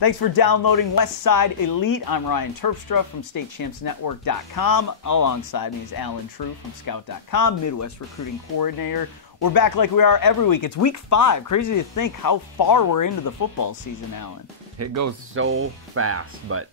Thanks for downloading Westside Elite. I'm Ryan Terpstra from StateChampsNetwork.com. Alongside me is Alan True from Scout.com, Midwest Recruiting Coordinator. We're back like we are every week. It's week 5. Crazy to think how far we're into the football season, Alan. It goes so fast, but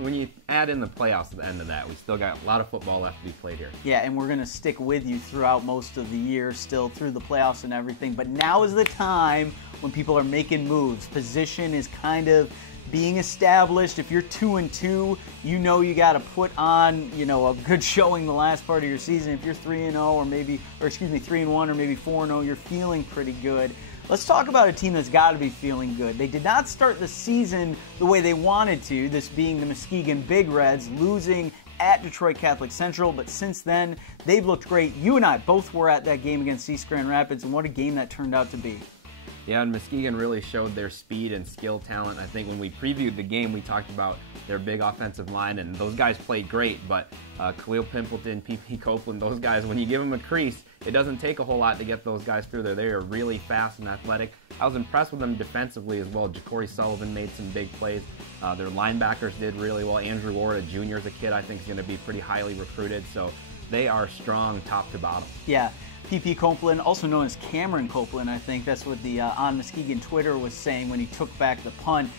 when you add in the playoffs at the end of that, we still got a lot of football left to be played here. Yeah, and we're going to stick with you throughout most of the year, still through the playoffs and everything. But now is the time when people are making moves. Position is kind of being established. If you're 2-2, you know you got to put on, a good showing the last part of your season. If you're 3-1 or maybe 4-0, you're feeling pretty good. Let's talk about a team that's got to be feeling good. They did not start the season the way they wanted to, this being the Muskegon Big Reds, losing at Detroit Catholic Central, but since then, they've looked great. You and I both were at that game against East Grand Rapids, and what a game that turned out to be. Yeah, and Muskegon really showed their speed and skill talent. I think when we previewed the game, we talked about their big offensive line, and those guys played great, but Khalil Pimpleton, P.P. Copeland, those guys, when you give them a crease, it doesn't take a whole lot to get those guys through there. They are really fast and athletic. I was impressed with them defensively as well. Ja'Cory Sullivan made some big plays. Their linebackers did really well. Andrew Ward, a junior, is a kid I think is going to be pretty highly recruited, so they are strong top to bottom. Yeah. P.P. Copeland, also known as Cameron Copeland, I think that's what the On Muskegon Twitter was saying when he took back the punt.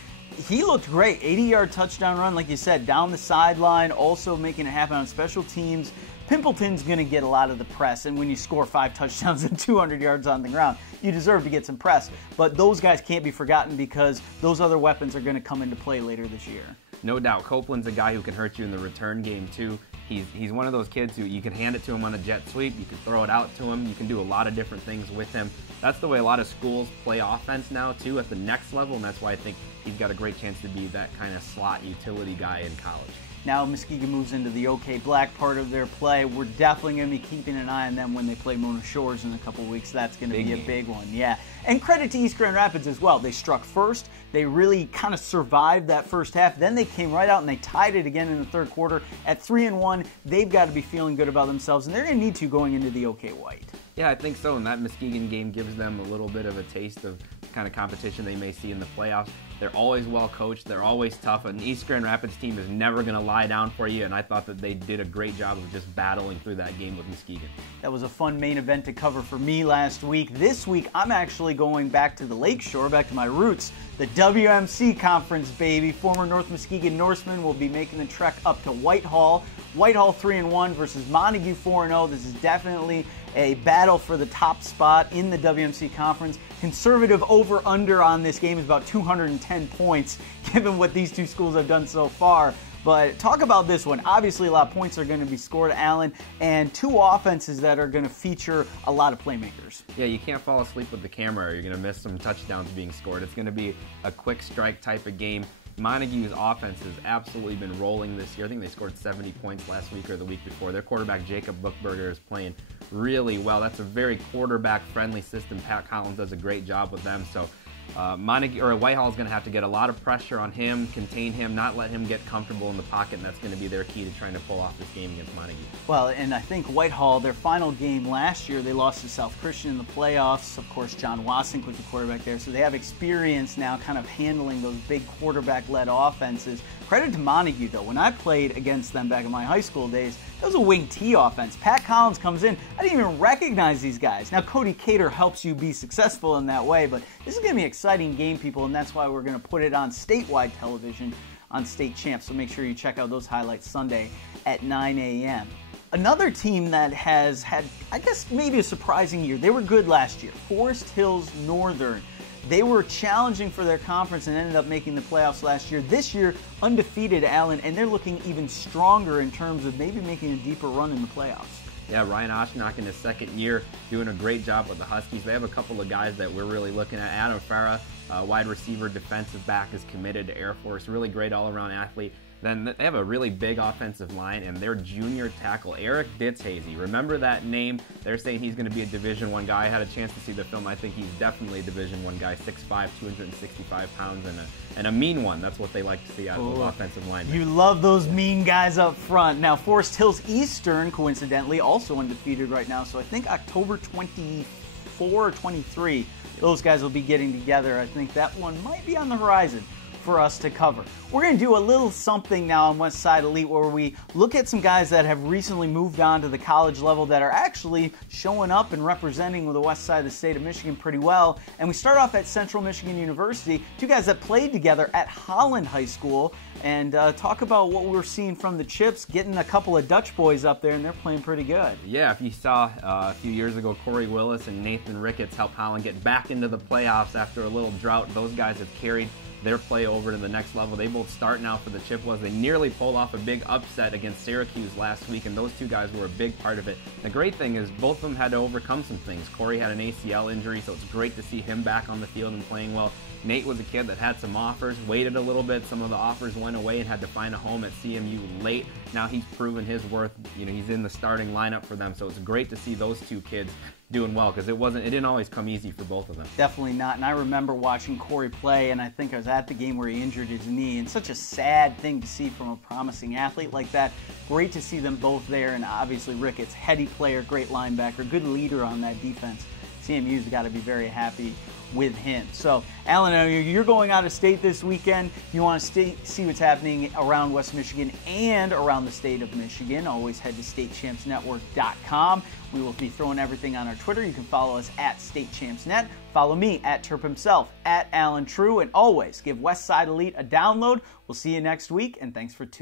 He looked great. 80-yard touchdown run, like you said, down the sideline, also making it happen on special teams. Pimpleton's going to get a lot of the press, and when you score 5 touchdowns and 200 yards on the ground, you deserve to get some press. But those guys can't be forgotten because those other weapons are going to come into play later this year. No doubt. Copeland's a guy who can hurt you in the return game, too. He's one of those kids who you can hand it to him on a jet sweep, you can throw it out to him, you can do a lot of different things with him. That's the way a lot of schools play offense now, too, at the next level, and that's why I think he's got a great chance to be that kind of slot utility guy in college. Now Muskegon moves into the OK Black part of their play. We're definitely going to be keeping an eye on them when they play Mona Shores in a couple weeks. That's going to be a big one, yeah. And credit to East Grand Rapids as well. They struck first. They really kind of survived that first half. Then they came right out and they tied it again in the third quarter. At 3-1, they've got to be feeling good about themselves, and they're going to need to going into the OK White. Yeah, I think so, and that Muskegon game gives them a little bit of a taste of the kind of competition they may see in the playoffs. They're always well coached, they're always tough. An East Grand Rapids team is never going to lie down for you, and I thought that they did a great job of just battling through that game with Muskegon. That was a fun main event to cover for me last week. This week, I'm actually going back to the Lakeshore, back to my roots. The WMC Conference, baby. Former North Muskegon Norsemen will be making the trek up to Whitehall. Whitehall 3-1 versus Montague 4-0. This is definitely a battle for the top spot in the WMC Conference. Conservative over-under on this game is about 210 points, given what these two schools have done so far. But talk about this one. Obviously, a lot of points are going to be scored, Allen, and two offenses that are going to feature a lot of playmakers. Yeah, you can't fall asleep with the camera or you're going to miss some touchdowns being scored. It's going to be a quick strike type of game. Montague's offense has absolutely been rolling this year. I think they scored 70 points last week or the week before. Their quarterback, Jacob Bookberger, is playing really well. That's a very quarterback-friendly system. Pat Collins does a great job with them. So Whitehall is going to have to get a lot of pressure on him, contain him, not let him get comfortable in the pocket, and that's going to be their key to trying to pull off this game against Montague. Well, and I think Whitehall, their final game last year, they lost to South Christian in the playoffs. Of course, John Wasink was the quarterback there, so they have experience now kind of handling those big quarterback-led offenses. Credit to Montague, though. When I played against them back in my high school days, that was a wing T offense. Pat Collins comes in. I didn't even recognize these guys. Now, Cody Cater helps you be successful in that way, but this is going to be an exciting game, people, and that's why we're going to put it on statewide television on State Champs, so make sure you check out those highlights Sunday at 9 a.m. Another team that has had, I guess, maybe a surprising year. They were good last year. Forest Hills Northern. They were challenging for their conference and ended up making the playoffs last year. This year, undefeated, Allen, and they're looking even stronger in terms of maybe making a deeper run in the playoffs. Yeah, Ryan Oshnock in his second year doing a great job with the Huskies. They have a couple of guys that we're really looking at. Adam Farah, wide receiver, defensive back, is committed to Air Force. Really great all-around athlete. Then they have a really big offensive line, and their junior tackle, Eric Ditzhazy. Remember that name? They're saying he's going to be a Division I guy. I had a chance to see the film. I think he's definitely a Division I guy, 6'5", 265 pounds, and a mean one. That's what they like to see out of the offensive line. You love those mean guys up front. Now, Forest Hills Eastern, coincidentally, also undefeated right now, so I think October 24 or 23, those guys will be getting together. I think that one might be on the horizon. for us to cover. We're going to do a little something now on West Side Elite where we look at some guys that have recently moved on to the college level that are actually showing up and representing the west side of the state of Michigan pretty well. And we start off at Central Michigan University, two guys that played together at Holland High School, and talk about what we're seeing from the Chips, getting a couple of Dutch boys up there, and they're playing pretty good. Yeah, if you saw a few years ago, Corey Willis and Nathan Ricketts helped Holland get back into the playoffs after a little drought. Those guys have carried their play over to the next level. They both start now for the Chippewas. They nearly pulled off a big upset against Syracuse last week, and those two guys were a big part of it. The great thing is both of them had to overcome some things. Corey had an ACL injury, so it's great to see him back on the field and playing well. Nate was a kid that had some offers, waited a little bit. Some of the offers went away and had to find a home at CMU late. Now he's proven his worth. You know, he's in the starting lineup for them, so it's great to see those two kids doing well, because it didn't always come easy for both of them. Definitely not. And I remember watching Corey play, and I think I was at the game where he injured his knee, and such a sad thing to see from a promising athlete like that. Great to see them both there, and obviously Ricketts, heady player, great linebacker, good leader on that defense. CMU's got to be very happy with him. So, Alan, you're going out of state this weekend. You want to see what's happening around West Michigan and around the state of Michigan. Always head to statechampsnetwork.com. We will be throwing everything on our Twitter. You can follow us at StateChampsNet. Follow me at Terp himself, at Alan True. And always give West Side Elite a download. We'll see you next week, and thanks for tuning in.